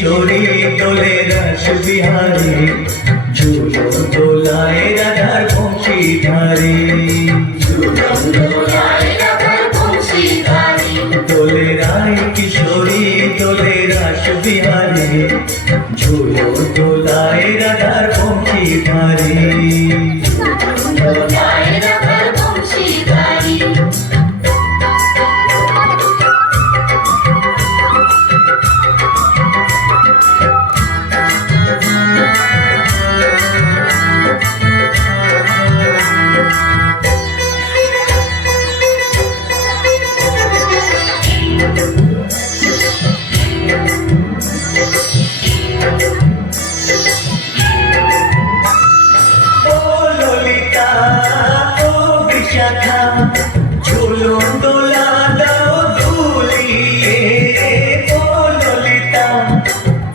কিশোরী দোলে রাস বিহারী ঝুলন দোলায় রাধার বংশীধারী দোলে রায় কিশোরী দোলে রাস বিহারী ঝুলন দোলায় রাধার বংশীধারী ঝুলন দোলা দাও দুলিয়ে ও ললিতা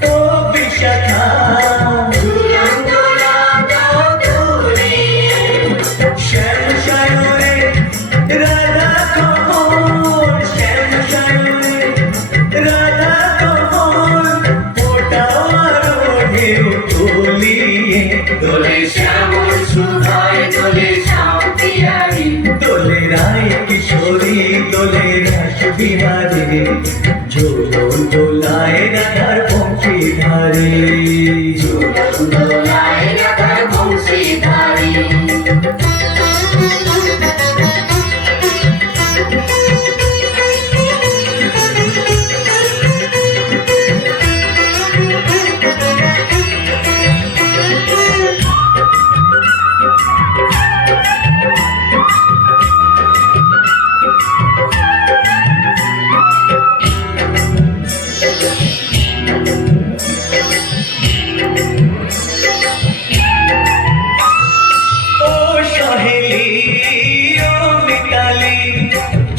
ও বিশাখা ঝুলন দোলা দাও দুলিয়ে শ্যাম সায়রে রাধা কমল শ্যাম সায়রে রাধা কমল ওটাও আরো ঢেউ তুলিয়ে দোলে শ্যামল সুধায় দোলে দোলে রায় কিশোরী দোলে রাস বিহারী ঝুলন দোলায় রাধার বংশীধারী ঝুলন দোলায় রাধার বংশীধারী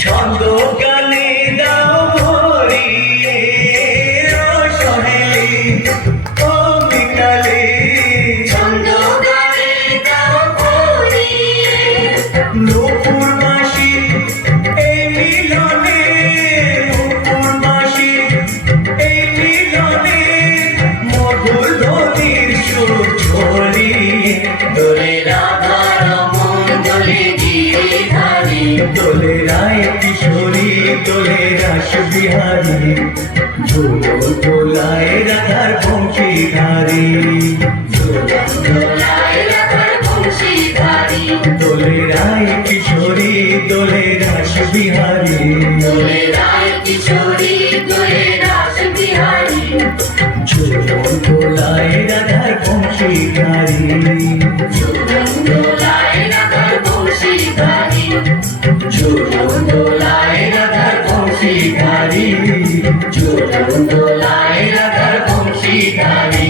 ছন্দ গানে দাও ভরিয়ে ও সহেলি ও মিতালি ছন্দ গানে দাও ভরিয়ে নূপুর মাসি এই মিলনে নূপুর মাসি এই মিলনে মধুর ধ্বনির সুর ছড়িয়ে দোলে রাধা রমন দোলে গিরিধারী দোলে রায় কিশোরী দোলে রাস বিহারী ঝুলন দোলায় রাধার বংশীধারী ঝুলন দোলায় রাধার বংশীধারী দোলে রায় কিশোরী দোলে রাস বিহারী দোলে রায় কিশোরী দোলে রাস বিহারী ঝুলন দোলায় রাধার বংশীধারী ঝুলন দোলায় রাধার বংশীধারী ঝুলন দোলায় রাধার বংশীধারী ঝুলন দোলায় রাধার বংশীধারী